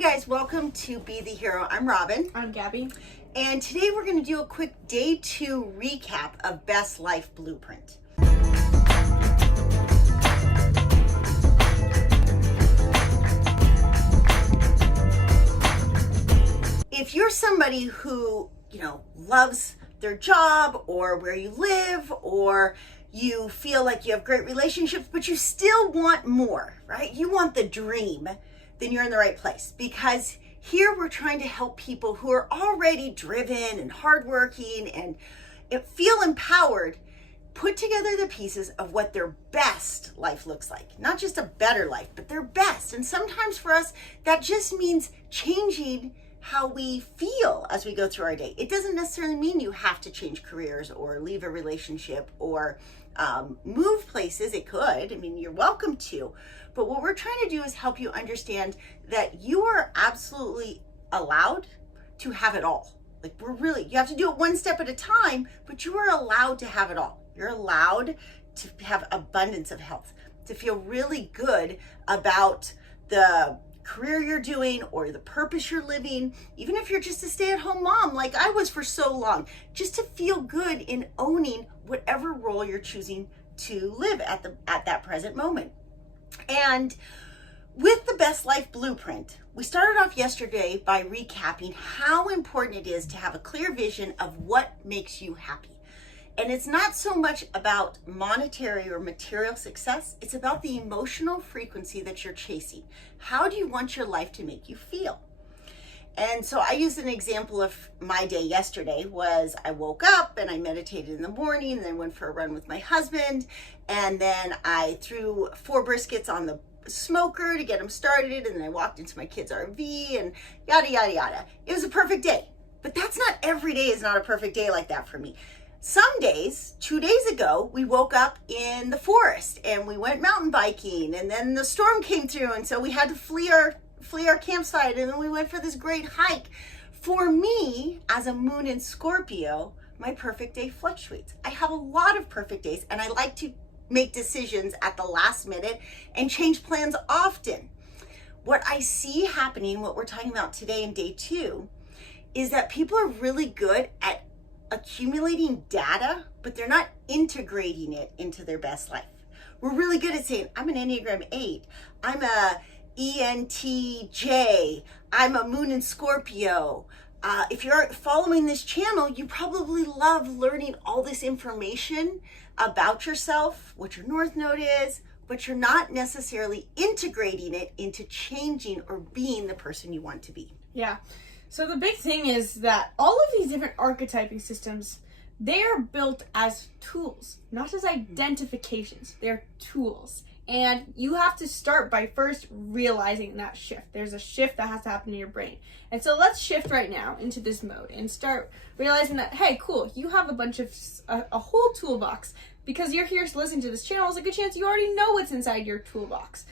Hey guys, welcome to Be the Hero. I'm Robin. I'm Gabby. And today we're going to do a quick day 2 recap of Best Life Blueprint. If you're somebody who, loves their job or where you live, or you feel like you have great relationships, but you still want more, right? You want the dream, then you're in the right place, because here we're trying to help people who are already driven and hardworking and feel empowered put together the pieces of what their best life looks like. Not just a better life, but their best. And sometimes for us, that just means changing how we feel as we go through our day. It doesn't necessarily mean you have to change careers or leave a relationship or move places. It could. You're welcome to. But what we're trying to do is help you understand that you are absolutely allowed to have it all. You have to do it one step at a time, but you are allowed to have it all. You're allowed to have abundance of health, to feel really good about the career you're doing or the purpose you're living, even if you're just a stay-at-home mom like I was for so long, just to feel good in owning whatever role you're choosing to live at that present moment. And with the Best Life Blueprint, we started off yesterday by recapping how important it is to have a clear vision of what makes you happy. And it's not so much about monetary or material success, it's about the emotional frequency that you're chasing. How do you want your life to make you feel? And so I used an example of my day yesterday. Was I woke up and I meditated in the morning, and then went for a run with my husband, and then I threw 4 briskets on the smoker to get them started, and then I walked into my kids' RV and yada, yada, yada. It was a perfect day. But that's not every day is not a perfect day like that for me. Some days, 2 days ago, we woke up in the forest and we went mountain biking, and then the storm came through, and so we had to flee our campsite, and then we went for this great hike. For me, as a moon in Scorpio, my perfect day fluctuates. I have a lot of perfect days, and I like to make decisions at the last minute and change plans often. What I see happening, what we're talking about today in day 2, is that people are really good at accumulating data, but they're not integrating it into their best life. We're really good at saying, I'm an Enneagram 8, I'm a ENTJ, I'm a moon in Scorpio. If you're following this channel, you probably love learning all this information about yourself, what your North Node is, but you're not necessarily integrating it into changing or being the person you want to be. Yeah. So the big thing is that all of these different archetyping systems, they are built as tools, not as identifications. They're tools. And you have to start by first realizing that shift. There's a shift that has to happen in your brain. And so let's shift right now into this mode and start realizing that, hey, cool, you have a whole toolbox. Because you're here to listen to this channel, there's a good chance you already know what's inside your toolbox.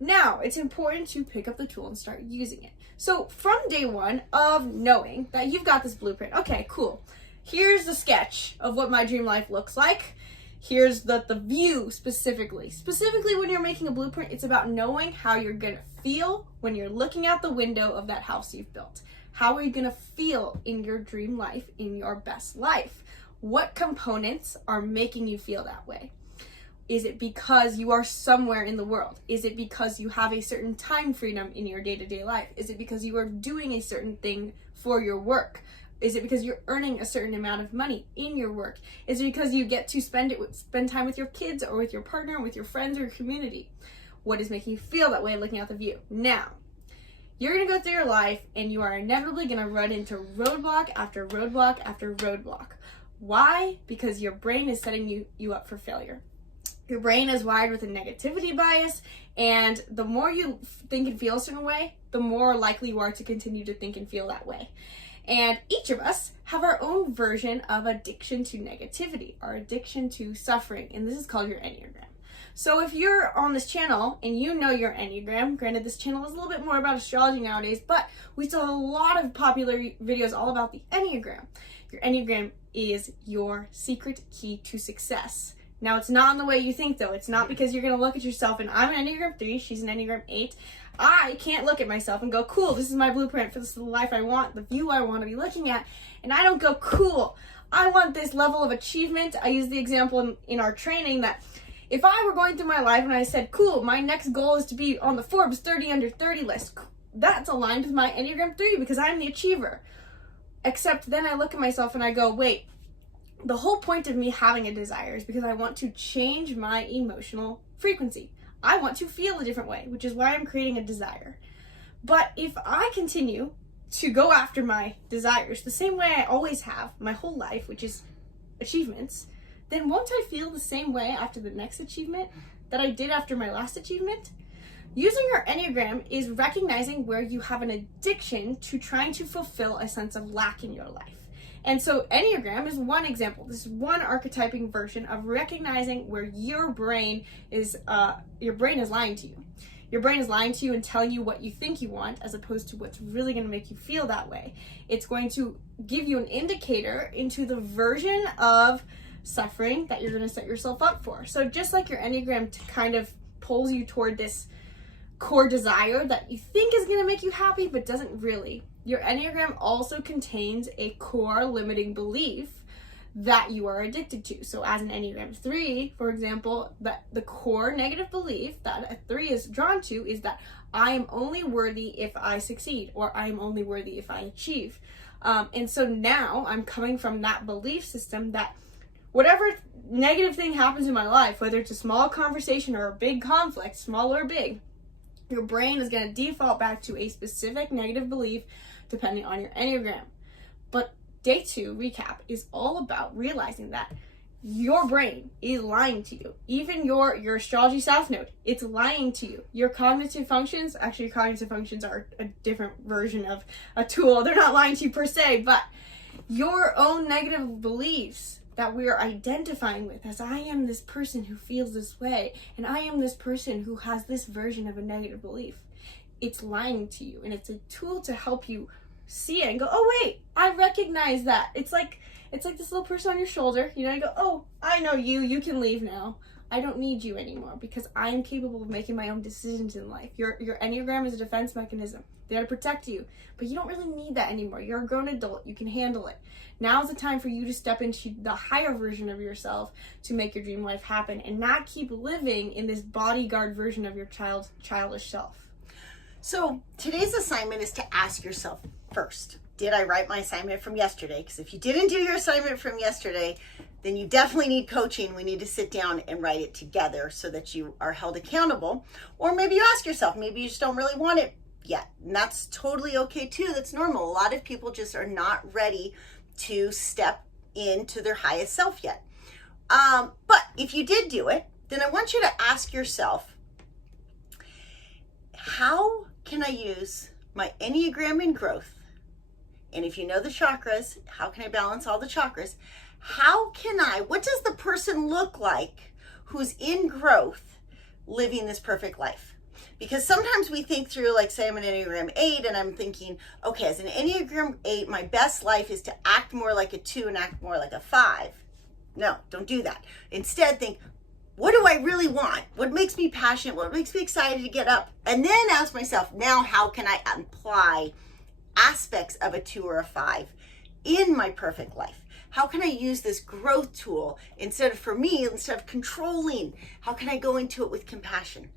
Now, it's important to pick up the tool and start using it. So from day 1 of knowing that you've got this blueprint, okay, cool. Here's the sketch of what my dream life looks like. Here's the view specifically. Specifically, when you're making a blueprint, it's about knowing how you're gonna feel when you're looking out the window of that house you've built. How are you gonna feel in your dream life, in your best life? What components are making you feel that way? Is it because you are somewhere in the world? Is it because you have a certain time freedom in your day-to-day life? Is it because you are doing a certain thing for your work? Is it because you're earning a certain amount of money in your work? Is it because you get to spend time with your kids or with your partner, with your friends or your community? What is making you feel that way looking out the view? Now, you're going to go through your life and you are inevitably going to run into roadblock after roadblock after roadblock. Why? Because your brain is setting you up for failure. Your brain is wired with a negativity bias, and the more you think and feel a certain way, the more likely you are to continue to think and feel that way. And each of us have our own version of addiction to negativity, our addiction to suffering, and this is called your Enneagram. So if you're on this channel and you know your Enneagram, granted this channel is a little bit more about astrology nowadays, but we still have a lot of popular videos all about the Enneagram. Your Enneagram is your secret key to success. Now, it's not in the way you think, though. It's not because you're going to look at yourself and I'm an Enneagram 3, she's an Enneagram 8. I can't look at myself and go, cool, this is my blueprint for this is the life I want, the view I want to be looking at. And I don't go, cool, I want this level of achievement. I use the example in our training that if I were going through my life and I said, cool, my next goal is to be on the Forbes 30 under 30 list, that's aligned with my Enneagram 3 because I'm the achiever. Except then I look at myself and I go, wait, the whole point of me having a desire is because I want to change my emotional frequency. I want to feel a different way, which is why I'm creating a desire. But if I continue to go after my desires the same way I always have my whole life, which is achievements, then won't I feel the same way after the next achievement that I did after my last achievement? Using your Enneagram is recognizing where you have an addiction to trying to fulfill a sense of lack in your life. And so Enneagram is one example. This is one archetyping version of recognizing where your brain is lying to you. Your brain is lying to you and telling you what you think you want as opposed to what's really going to make you feel that way. It's going to give you an indicator into the version of suffering that you're going to set yourself up for. So just like your Enneagram kind of pulls you toward this core desire that you think is going to make you happy but doesn't really, your Enneagram also contains a core limiting belief that you are addicted to. So as an Enneagram 3, for example, that the core negative belief that a 3 is drawn to is that I am only worthy if I succeed, or I am only worthy if I achieve. And so now I'm coming from that belief system that whatever negative thing happens in my life, whether it's a small conversation or a big conflict, small or big, your brain is going to default back to a specific negative belief depending on your Enneagram. But day 2 recap is all about realizing that your brain is lying to you. Even your astrology south node, it's lying to you. Your cognitive functions are a different version of a tool. They're not lying to you per se, but your own negative beliefs that we are identifying with as I am this person who feels this way, and I am this person who has this version of a negative belief. It's lying to you, and it's a tool to help you see it and go, oh wait, I recognize that. It's like this little person on your shoulder, you go, oh, I know you can leave now. I don't need you anymore because I am capable of making my own decisions in life. Your Enneagram is a defense mechanism. They're to protect you, but you don't really need that anymore. You're a grown adult. You can handle it. Now's the time for you to step into the higher version of yourself to make your dream life happen and not keep living in this bodyguard version of your childish self. So today's assignment is to ask yourself first, did I write my assignment from yesterday? Because if you didn't do your assignment from yesterday, then you definitely need coaching. We need to sit down and write it together so that you are held accountable. Or maybe you ask yourself, maybe you just don't really want it yet. And that's totally okay too. That's normal. A lot of people just are not ready to step into their highest self yet. But if you did do it, then I want you to ask yourself, how can I use my Enneagram in growth? And if you know the chakras, how can I balance all the chakras? What does the person look like who's in growth living this perfect life? Because sometimes we think through, like say I'm an Enneagram 8 and I'm thinking, okay, as an Enneagram 8, my best life is to act more like a 2 and act more like a 5. No, don't do that. Instead think, what do I really want? What makes me passionate? What makes me excited to get up? And then ask myself, now how can I apply aspects of a 2 or a 5 in my perfect life? How can I use this growth tool instead of controlling? How can I go into it with compassion?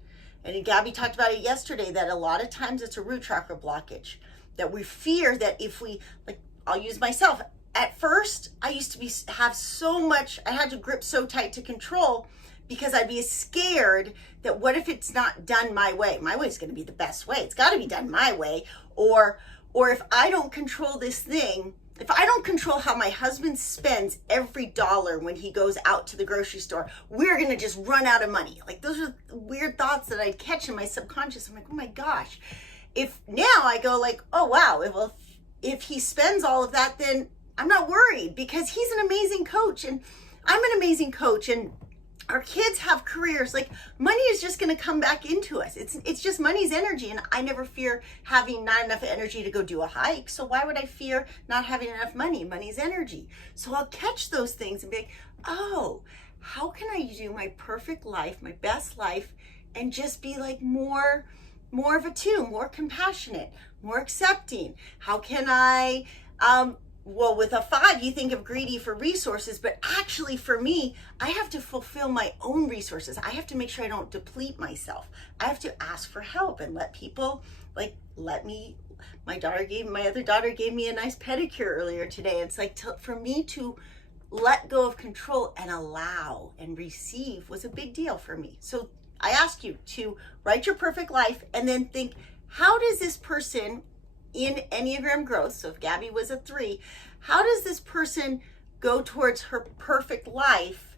And Gabby talked about it yesterday, that a lot of times it's a root chakra blockage, that we fear that if we, like, I'll use myself. At first, I used to have so much, I had to grip so tight to control because I'd be scared that what if it's not done my way? My way is going to be the best way. It's got to be done my way. Or if I don't control this thing, if I don't control how my husband spends every dollar when he goes out to the grocery store, we're going to just run out of money. Like, those are weird thoughts that I'd catch in my subconscious. I'm like, oh my gosh. If now I go like, oh wow, if he spends all of that, then I'm not worried because he's an amazing coach and I'm an amazing coach and our kids have careers. Like, money is just going to come back into us. It's just money's energy, and I never fear having not enough energy to go do a hike. So why would I fear not having enough money? Money's energy. So I'll catch those things and be like, oh, how can I do my perfect life, my best life, and just be like more more of a 2, more compassionate, more accepting? How can I, well, with a 5, you think of greedy for resources, but actually for me, I have to fulfill my own resources. I have to make sure I don't deplete myself. I have to ask for help and let people, like, let me, my other daughter gave me a nice pedicure earlier today. It's like, for me to let go of control and allow and receive was a big deal for me. So I ask you to write your perfect life and then think, how does this person in Enneagram growth, so if Gabby was a 3, how does this person go towards her perfect life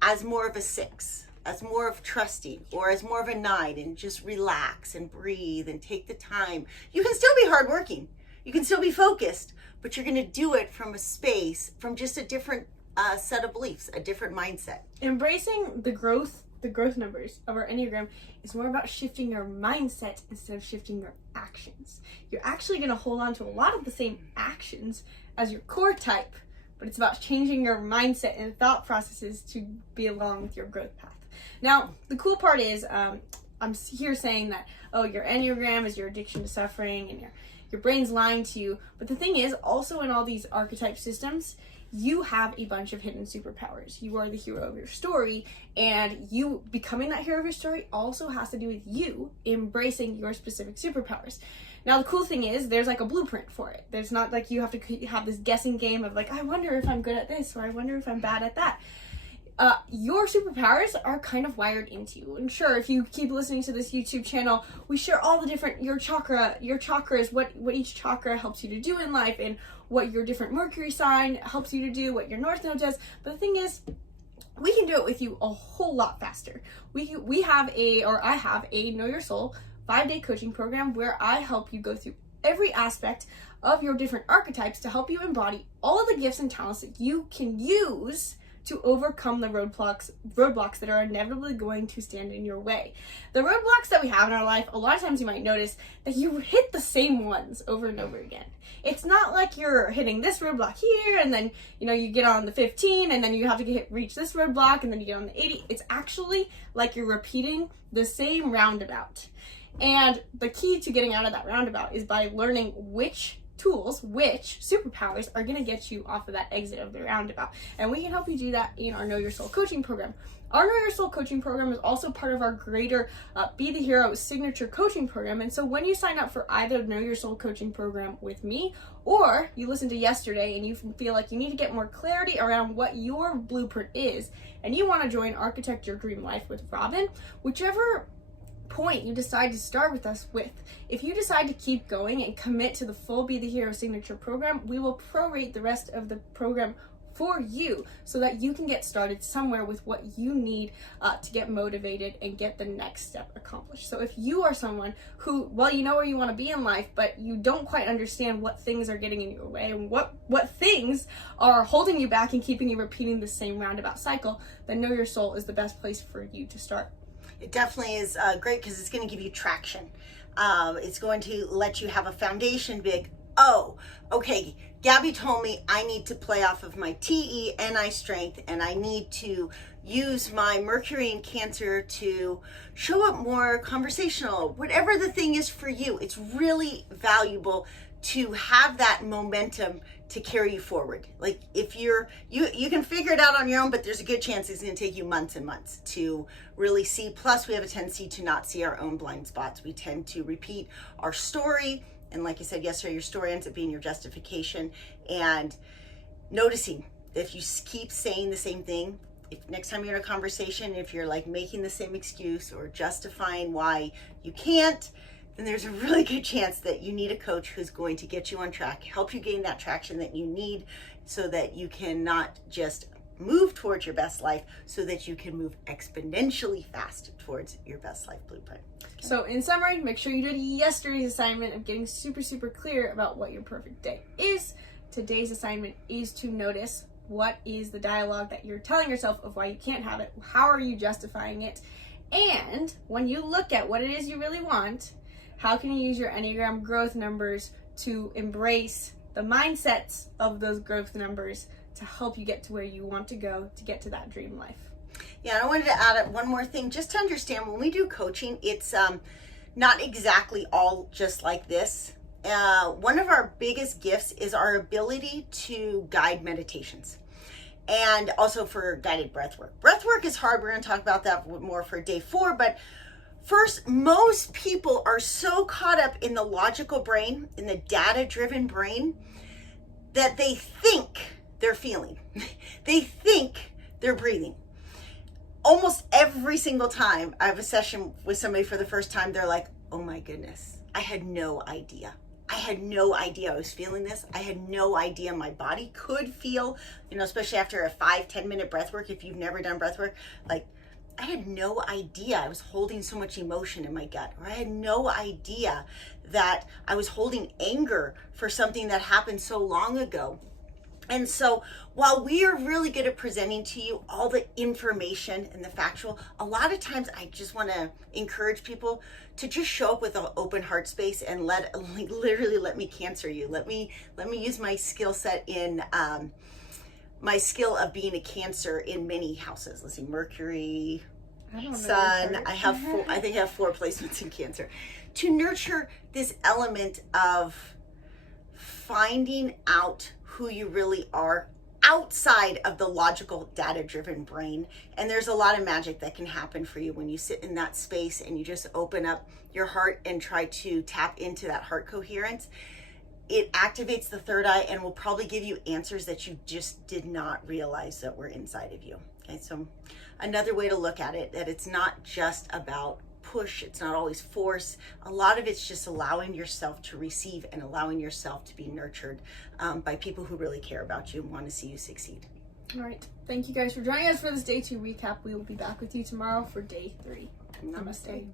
as more of a 6, as more of trusting, or as more of a 9, and just relax and breathe and take the time? You can still be hardworking, you can still be focused, but you're going to do it from a space, from just a different set of beliefs, a different mindset. Embracing the growth numbers of our Enneagram is more about shifting your mindset instead of shifting your actions. You're actually going to hold on to a lot of the same actions as your core type, but it's about changing your mindset and thought processes to be along with your growth path. Now, the cool part is, I'm here saying that, oh, your Enneagram is your addiction to suffering and your brain's lying to you. But the thing is, also in all these archetype systems, you have a bunch of hidden superpowers. You are the hero of your story, and you becoming that hero of your story also has to do with you embracing your specific superpowers. Now, the cool thing is there's like a blueprint for it. There's not like you have to have this guessing game of like, I wonder if I'm good at this, or I wonder if I'm bad at that. Your superpowers are kind of wired into you. And sure, if you keep listening to this YouTube channel, we share all the different, your chakras, what each chakra helps you to do in life, and what your different Mercury sign helps you to do, what your North Node does. But the thing is, we can do it with you a whole lot faster. I have a Know Your Soul 5-day coaching program where I help you go through every aspect of your different archetypes to help you embody all of the gifts and talents that you can use to overcome the roadblocks that are inevitably going to stand in your way. The roadblocks that we have in our life, a lot of times you might notice that you hit the same ones over and over again. It's not like you're hitting this roadblock here, and then you get on the 15, and then you have to reach this roadblock, and then you get on the 80. It's actually like you're repeating the same roundabout. And the key to getting out of that roundabout is by learning which superpowers are going to get you off of that exit of the roundabout. And we can help you do that in our Know Your Soul coaching program. Our Know Your Soul coaching program is also part of our greater Be the Hero signature coaching program. And so when you sign up for either Know Your Soul coaching program with me, or you listen to yesterday and you feel like you need to get more clarity around what your blueprint is, and you want to join Architect Your Dream Life with Robin, whichever point you decide to start with us with, if you decide to keep going and commit to the full Be the Hero signature program, we will prorate the rest of the program for you so that you can get started somewhere with what you need to get motivated and get the next step accomplished. So if you are someone who, well, you know where you want to be in life, but you don't quite understand what things are getting in your way and what things are holding you back and keeping you repeating the same roundabout cycle, then Know Your Soul is the best place for you to start. It definitely is great because it's going to give you traction. It's going to let you have a foundation big. Oh, okay, Gabby told me I need to play off of my TE and I strength, and I need to use my Mercury in Cancer to show up more conversational. Whatever the thing is for you, it's really valuable to have that momentum to carry you forward. Like if you can figure it out on your own, but there's a good chance it's going to take you months and months to really see. Plus we have a tendency to not see our own blind spots. We tend to repeat our story. And like I said yesterday, your story ends up being your justification. And noticing that if you keep saying the same thing, if next time you're in a conversation, if you're like making the same excuse or justifying why you can't, then there's a really good chance that you need a coach who's going to get you on track, help you gain that traction that you need so that you can not just move towards your best life, so that you can move exponentially fast towards your best life blueprint. Okay. So in summary, make sure you did yesterday's assignment of getting super, super clear about what your perfect day is. Today's assignment is to notice what is the dialogue that you're telling yourself of why you can't have it. How are you justifying it? And when you look at what it is you really want, how can you use your Enneagram growth numbers to embrace the mindsets of those growth numbers to help you get to where you want to go to get to that dream life? Yeah, and I wanted to add one more thing just to understand when we do coaching, it's not exactly all just like this. One of our biggest gifts is our ability to guide meditations, and also for guided breath work. Breath work is hard. We're going to talk about that more for day 4. But first, most people are so caught up in the logical brain, in the data-driven brain, that they think they're feeling. They think they're breathing. Almost every single time I have a session with somebody for the first time, they're like, oh my goodness, I had no idea. I had no idea I was feeling this. I had no idea my body could feel, especially after a 5-10 minute breath work. If you've never done breath work, like, I had no idea I was holding so much emotion in my gut, or I had no idea that I was holding anger for something that happened so long ago. And so while we are really good at presenting to you all the information and the factual, a lot of times I just want to encourage people to just show up with an open heart space and literally let me cancer you. Let me use my skill set in my skill of being a Cancer in many houses. Let's see, Mercury, Sun. I think I have 4 placements in Cancer. To nurture this element of finding out who you really are outside of the logical, data-driven brain. And there's a lot of magic that can happen for you when you sit in that space and you just open up your heart and try to tap into that heart coherence. It activates the third eye and will probably give you answers that you just did not realize that were inside of you. Okay, so another way to look at it, that it's not just about push, it's not always force. A lot of it's just allowing yourself to receive and allowing yourself to be nurtured by people who really care about you and want to see you succeed. All right. Thank you guys for joining us for this day 2 recap. We will be back with you tomorrow for day 3. Namaste.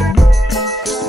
Namaste.